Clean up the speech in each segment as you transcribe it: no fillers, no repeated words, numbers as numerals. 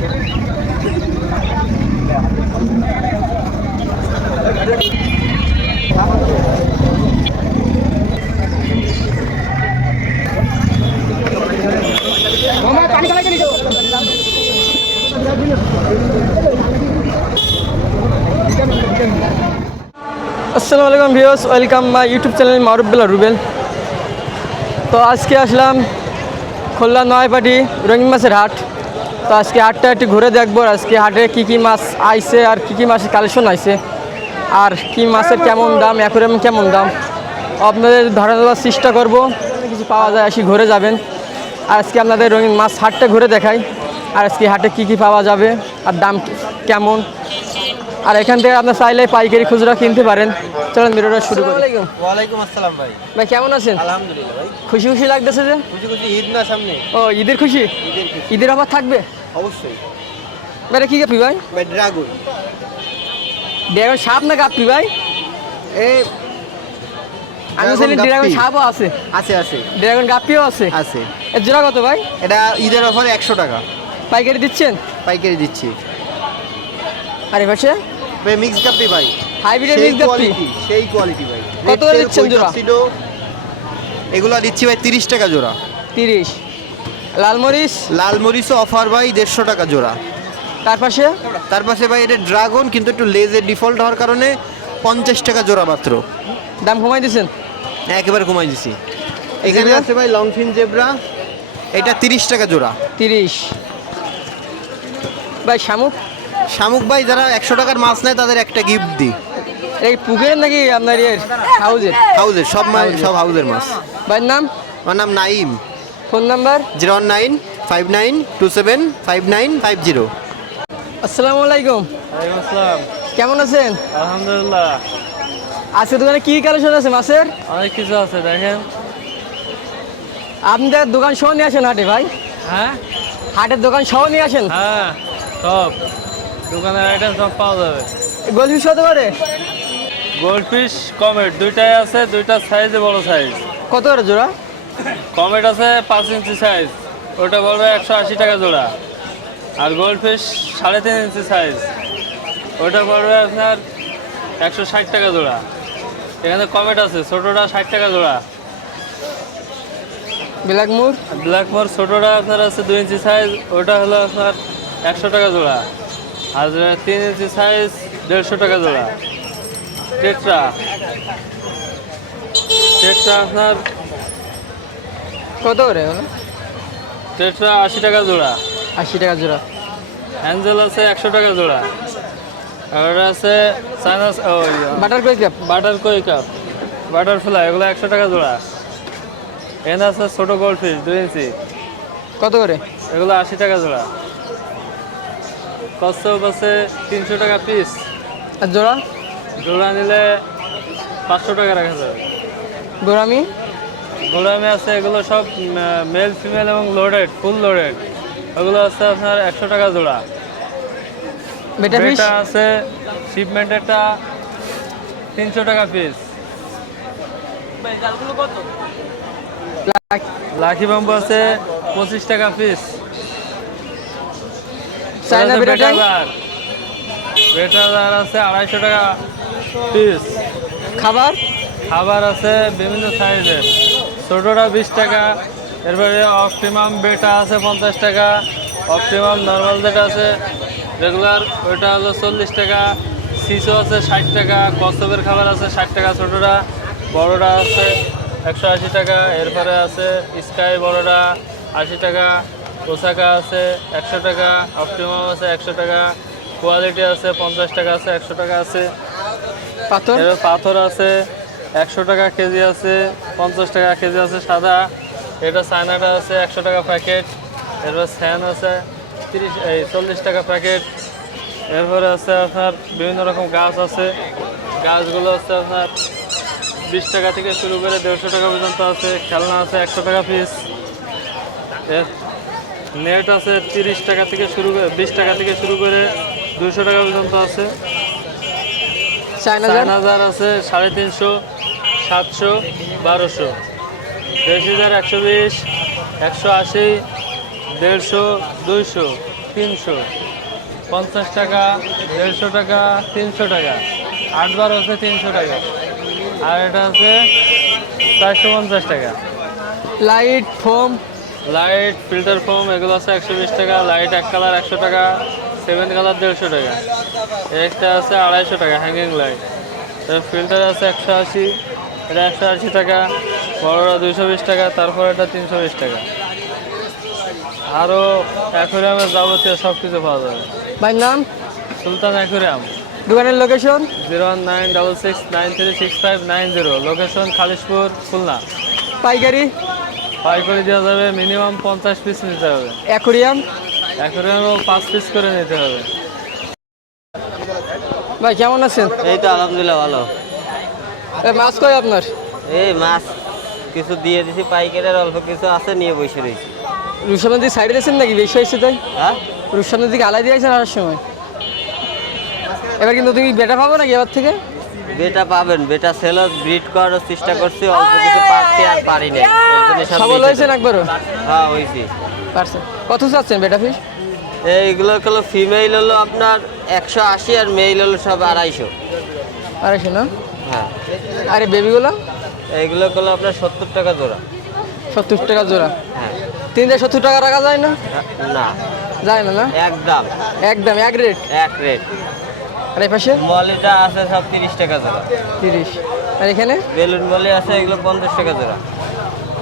আসসালামু আলাইকুম viewers, welcome my YouTube channel Maruf Billah Rubel. তো আজকে আসলাম খুলনা নয়াপাটি রঙিন মাছের হাট। তো আজকে হাটটা একটু ঘুরে দেখবো আজকে হাটে কী মাছ আইছে আর কী মাছের কালেকশন আইছে আর কী মাছের কেমন দাম, অ্যাকুরিয়াম কেমন দাম আপনাদের ধরা দেওয়ার চেষ্টা করবো। কিছু পাওয়া যায় আসি ঘুরে যাবেন। আর আজকে আপনাদের রঙিন মাছ হাটটা ঘুরে দেখাই আর আজকে হাটে কী পাওয়া যাবে আর দাম কেমন। আর এখান থেকে আপনার চাইলে পাইকারি খুচরা কিনতে পারেন। চলেন ভিডিওটা শুরু করি। ওয়ালাইকুম আসসালাম ভাই। ভাই কেমন আছেন? আলহামদুলিল্লাহ ভাই। খুশি খুশি লাগতেছে যে? খুশি খুশি, ঈদ না সামনে। ও ঈদের খুশি? ঈদের অফার থাকবে অবশ্যই ভাই। কি গাপি ভাই? ভাই ড্রাগন। ড্রাগন সাপ না গাপি ভাই? এই আমি জানি ড্রাগন সাপও আছে। আছে আছে। ড্রাগন গাপিও আছে। আছে। এর জোড়া কত ভাই? এটা ঈদের অফারে 100 টাকা পাইকারি দিচ্ছেন? পাইকারি দিচ্ছি। আরে পাশে ভাই মিক্স গাপ্পি ভাই, হাইব্রিড মিক্স গাপি সেই কোয়ালিটি ভাই। কত করে দিচ্ছেন জোড়া? এগুলা দিচ্ছি ভাই 30 টাকা জোড়া। 30। লালমরিচ? লালমরিচও অফার ভাই 150 টাকা জোড়া। তার পাশে ভাই এটা ড্রাগন, কিন্তু একটু লেজের ডিফল্ট হওয়ার কারণে 50 টাকা জোড়া মাত্র। দাম কমাই দিচ্ছেন? একেবারে কমাই দিছি। এখানে আছে ভাই লংফিন জেব্রা, এটা 30 টাকা জোড়া। 30 ভাই। শামুক ভাই যারা 100 টাকার মাছ নেয় তাদের একটা গিফট দিই। এই পুকুরের নাকি আপনার হাউজের? হাউজের সব হাউজের মাছ। ভাইয়ের নাম? আমার নাম নাইম। Phone number? 019592950। আসসালামু আলাইকুম। ওয়ালাইকুম আসসালাম। কেমন আছেন? আলহামদুলিল্লাহ। আজকে দোকানে কি কালেকশন আছে মাছের? অনেক কিছু আছে দেখেন। আপনাদের দোকান সহ নিয়ে আসেন হাটে ভাই? হ্যাঁ হাটের দোকান সহ নিয়ে আসেন? হ্যাঁ, সব দোকানের আইটেম সব পাওয়া যাবে। গোলফিশ হতে পারে? গোল্ডফিশ কমেট দুইটাই আছে, দুইটা সাইজে বড় সাইজ। কত করে জোড়া? কমেট আছে 5 ইঞ্চি সাইজ, ওটা পড়বে 180 টাকা জোড়া। আর গোল্ডফিশ 3.5 ইঞ্চি সাইজ, ওটা পড়বে আপনার 160 টাকা জোড়া। এখানে কমেট আছে ছোটোটা 60 টাকা জোড়া। ব্ল্যাকমোর ছোটোটা আপনার আছে 2 ইঞ্চি সাইজ, ওটা হলো আপনার 100 টাকা জোড়া। আর 3 ইঞ্চি সাইজ 150 টাকা জোড়া। টেট্রা আপনার কত করে? টেট্রা 80 টাকা জোড়া। 80 টাকা জোড়া। অ্যাঞ্জেল আছে 100 টাকা জোড়া। আর ওটা আছে চাইনাস বাটার কই কাপ? বাটারফ্লাই, এগুলো 100 টাকা জোড়া। এখানে আছে ছোটো গোল্ডফিশ 2 ইঞ্চি, কত করে? এগুলো 80 টাকা জোড়া। কচ্ছপ আছে 300 টাকা পিস। আর জোড়া? জোড়া নিলে 500 টাকা রাখা যাবে। গোরামি আছে, এগুলো সব মেল ফিমেল এবং লোডেড, ফুল লোডেড। ওগুলো আছে আপনার 100 টাকা জোড়া। বেটা আছে শিপমেন্টেরটা 300 টাকা পিস। লাকি বাম্বু আছে 25 টাকা পিস। বেটার আছে 250 টাকা পিস। খাবার আছে বিভিন্ন সাইজের, ছোটোটা 20 টাকা। এরপরে অপটিমাম বেটা আছে 50 টাকা। অপটিমাম নর্মাল যেটা আছে রেগুলার, ওইটা হলো 40 টাকা। সিসো আছে 60 টাকা। কচ্ছপের খাবার আছে 60 টাকা ছোটোটা। বড়োটা আছে 180 টাকা। এরপরে আছে স্কাই বড়োটা 80 টাকা। ওসাকা আছে 100 টাকা। অপটিমাম আছে 100 টাকা। কোয়ালিটি আছে 50 টাকা আছে, 100 টাকা আছে। পাথর আছে 100 টাকা কেজি আছে, 50 টাকা কেজি আছে সাদা। এটা চায়নাটা আছে 100 টাকা প্যাকেট। এরপর স্যান আছে 40 টাকা প্যাকেট। এরপরে আছে আপনার বিভিন্ন রকম গাছ আছে। গাছগুলো আছে আপনার 20 টাকা থেকে শুরু করে 150 টাকা পর্যন্ত আছে। খেলনা আছে 100 টাকা পিস। নেট আছে 30 টাকা থেকে শুরু করে 20 টাকা থেকে শুরু করে 200 টাকা পর্যন্ত আছে। চায়নাজার আছে 350, 700, 1200। দেশিজার 120, 180, 150, 200। 300, 50 টাকা, 150 টাকা, 300 টাকা। 8 বার হচ্ছে 300 টাকা। আর এটা হচ্ছে 450 টাকা। Light foam light filter foam এগুলো আছে 120 টাকা। লাইট এক কালার 100 টাকা, 7 কালার 150 টাকা। একটা আছে 250 টাকা হ্যাঙ্গিং লাইট। ফিল্টার আছে 180, এটা 180 টাকা। বড়রা 220 টাকা, তারপর এটা 320 টাকা। আরও অ্যাকুরিয়ামের যাবতীয় সব কিছু পাওয়া যাবে। ভাই নাম, সুলতান অ্যাকুরিয়াম, দোকানের লোকেশন? 01966965990, লোকেশন খালিশপুর, খুলনা। পাইকারি? পাইকারি দেওয়া যাবে, মিনিমাম 50 পিস নিতে হবে। অ্যাকুরিয়াম? অ্যাকুরিয়ামও 5 পিস করে নিতে হবে। ভাই কেমন আছেন? এই তো আলহামদুলিল্লাহ ভালো। মাছ কয় আপনার? এই মাছ কিছু দিয়ে দিছি পাইকারের, অল্প কিছু আছে নিয়ে বসে রয়েছি। রূপসার নদী সাইডে দিয়েছেন নাকি বেশি হয়েছে তাই? হ্যাঁ, রূপসার নদীকে আলাই দিয়েছেন আসার সময়? এবার কিন্তু তুমি বেটা পাবো নাকি এবার থেকে? বেটা পাবেন, বেটা সেল ব্রিড করার চেষ্টা করছি, অল্প কিছু পাচ্ছি আর পারি না। সবল হয়েছেন একবারও? হ্যাঁ হয়েছি। পারছেন। কত চাচ্ছেন বেটা ফিস? এইগুলো হলো ফিমেল হলো আপনার 180 আর মেল হলো সব 250। 250 না? হ্যাঁ, আরে বেবিগুলো? এইগুলো হলো আপনার 70 টাকা জোড়া। 70 টাকা জোড়া? হ্যাঁ। 370 টাকা রাখা যায় না? না, যায় না না? একদম একদম এক রেট? এক রেট। আর এই পাশে? মলিটা আছে সব 30 টাকা জোড়া। 30। আর এখানে? বেলুন মলি আছে, এগুলো 50 টাকা জোড়া।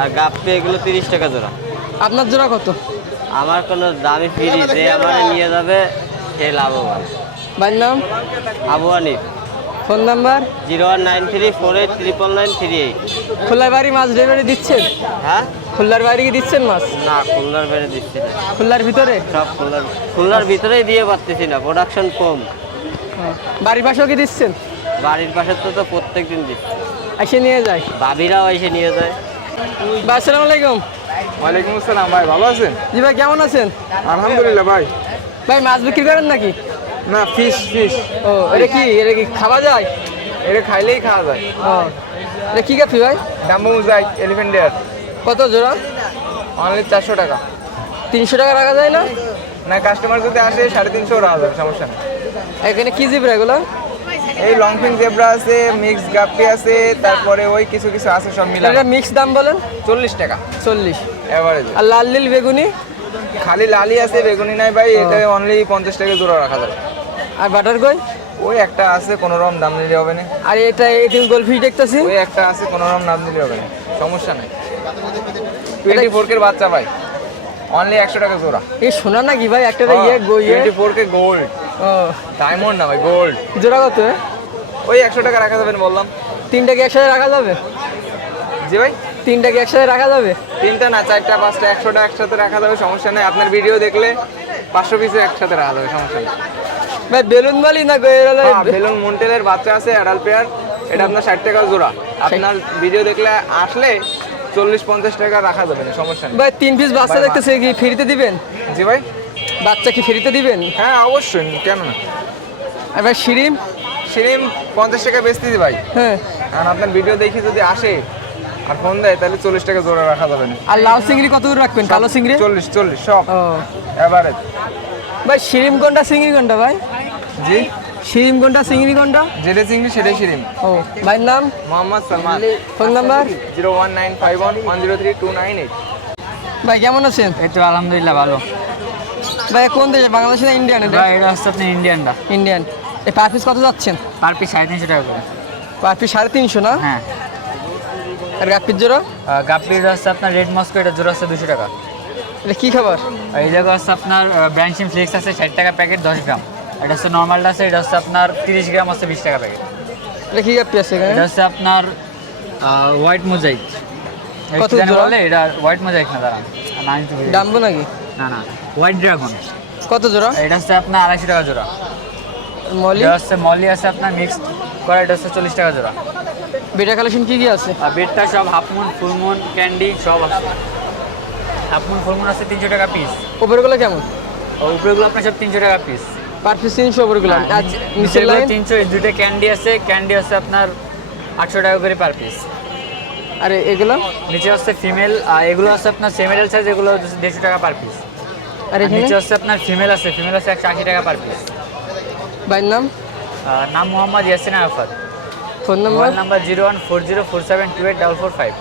আর গাপ্পি এগুলো 30 টাকা জোড়া। আপনার জোড়া কত? আমার কোনো দামি ফ্রি, যে আমার নিয়ে যাবে সে লাভবান। ভাইয়ের নাম? আবু হানিফ। Phone number? 01934899938। খুলনার বাড়ি মাছ ডেলিভারি দিচ্ছেন? হ্যাঁ, খুলনার বাইরে কি দিচ্ছেন মাছ? না খুলনার বাইরে দিচ্ছি না, খুলনার ভিতরে? সব খুলনার ভিতরেই দিয়ে পারতেছি না, প্রোডাকশন কম। বাড়ির পাশেও কি দিচ্ছেন? বাড়ির পাশে তো প্রত্যেক দিন দিচ্ছি, এসে নিয়ে যায়? ভাবিরাও এসে নিয়ে যায়। ভাই আসসালামু আলাইকুম। ওয়ালাইকুম আসসালাম ভাই, ভালো আছেন? জি ভাই কেমন আছেন? আলহামদুলিল্লাহ ভাই। ভাই মাছ বিক্রি করেন নাকি? না, ফিশ ফিশ ও এটা কি খাওয়া যায়? এটা খাইলেই খাওয়া যায়। ও এটা কি কাপি ভাই? ডাম্বো মোজাইক এলিফ্যান্ট ডেয়ার, কত জোড়া? অনলি 400 টাকা। 300 টাকা রাখা যায় না? না, কাস্টমার যদি আসে 350 রাখা যাবে, সমস্যা নেই। এখানে কি জিব্রা এগুলো? এই লংফিন জেব্রা আছে, মিক্স গাপ্পি আছে, তারপরে ওই কিছু কিছু আছে সব এটা মিলানো। মিক্স দাম বলেন? 40 টাকা 40। এভারেজ। আর লাল নীল বেগুনি? খালি লালি আছে, বেগুনি নাই ভাই। এটা অনলি 50 টাকা জোড়া রাখা যাবে। আর বাটার কই? ওই একটা আছে, কোনো রকম দাম দিলে হবে না। আর এটা এই তুমি গোলফিশ দেখতেছি? ওই একটা আছে, কোনো রকম দাম দিলে হবে না, সমস্যা নেই। 24 এর বাচ্চা ভাই, অনলি 100 টাকা জোড়া। এই শোনা নাকি ভাই একটা ইয়ে 24 কে গোল্ড, ও ডায়মন্ড না ভাই, গোল্ড। জোড়া কত? ওই 100 টাকা রাখা যাবেন বললাম। তিনটা কি একসাথে রাখা যাবে? জি ভাই, তিনটা কি একসাথে রাখা যাবে? তিনটা না, 4টা 5টা 100টা একসাথে রাখা যাবে, সমস্যা নেই। আপনার ভিডিও দেখলে 500 পিসে একসাথে রাখা যাবে, সমস্যা নেই। ভাই বেলুন মালি না বেলুন মন্টেলের বাচ্চা আছে অ্যাডাল্ট পেয়ার, এটা আপনার 60 টাকা জোড়া। আপনার ভিডিও দেখলে আসলে 40-50 টাকা রাখা যাবে না, সমস্যা নেই। ভাই 3 পিস বাচ্চা ভাই, দেখতেছে কি ফ্রিতে দিবেন? জি ভাই, বাচ্চা কি ফ্রিতে দিবেন? হ্যাঁ অবশ্যই, কেন না। আর ভাই শিরিম? শিরিম 50 টাকা বেচতেছি ভাই। হ্যাঁ। কারণ আপনার ভিডিও দেখি যদি আসে আর ফোন দেয়, তাহলে 40 টাকা জোড়া রাখা যাবে না। আর লাল চিংড়ি কত করে রাখবেন? কালো চিংড়ি? 40 সব ও এভারেজ। ভাই শিরিম কোনটা চিংড়ি কোনটা ভাই? জি, শিরিম কোনটা চিংড়ি কোনটা? যেটা চিংড়ি সেটাই শিরিম। ও ভাইয়ের নাম? মোহাম্মদ সালমান। Phone number? 01951103298। ভাই কেমন আছেন? এই তো আলহামদুলিল্লাহ ভালো। ভাই কোন দেশে, বাংলাদেশ না ইন্ডিয়ান? এটা এটা হচ্ছে আপনি ইন্ডিয়ানটা। ইন্ডিয়ান। এই পার পিস কত যাচ্ছেন? পার পিস 350 টাকা করে। পার পিস 350 না? হ্যাঁ। আর গাপ্পির জোড়া? গাপ্পির হচ্ছে আপনার রেড মস্কো, এটা জোড়া হচ্ছে 200 টাকা। এটা কি খাবার? আর এই জায়গা হচ্ছে আপনার ব্র্যান্ডিং ফ্লেক্স আছে 60 টাকা প্যাকেট 10 গ্রাম। এটা হচ্ছে নর্মালটা আছে, এটা হচ্ছে আপনার 30 গ্রাম হচ্ছে 20 টাকা প্যাকেট। এটা কি গাপ্পি আছে এখানে? এটা হচ্ছে আপনার হোয়াইট মোজাইক। কত জোড়া? এটা হোয়াইট মোজাইক না, দাঁড়ান না একটু বলি। ডাম্বো নাকি? না না, হোয়াইট ড্রাগন। কত জোড়া? এটা হচ্ছে আপনার 250 টাকা জোড়া। মলি? এটা হচ্ছে মলি আছে আপনার মিক্সড করা, এটা হচ্ছে 40 টাকা জোড়া। বেটা কালেকশন কি কি আছে? আর বেডটা সব half moon, full moon, candy সব আছে। হাফ মুন ফুল মুন আছে 300 টাকা পিস। উপরেগুলো কেমন? আর উপরেগুলো আপনার সব 300 টাকা পিস। Per piece 300 উপরেগুলো। আচ্ছা নিচের লাইন? 300। এই দুটো ক্যান্ডি আছে, ক্যান্ডি আছে আপনার 800 টাকা করে পার পিস। আরে এগুলো? নিচে হচ্ছে ফিমেল, আর এগুলো আছে আপনার সেমিডাল সাইজ, এগুলো 150 টাকা পার পিস। আর এখানে নিচে হচ্ছে আপনার ফিমেল আছে 180 টাকা পার পিস। ভাইয়ের নাম? নাম Mohammad Yasin Arafat. Phone number? Mobile number 01404728445।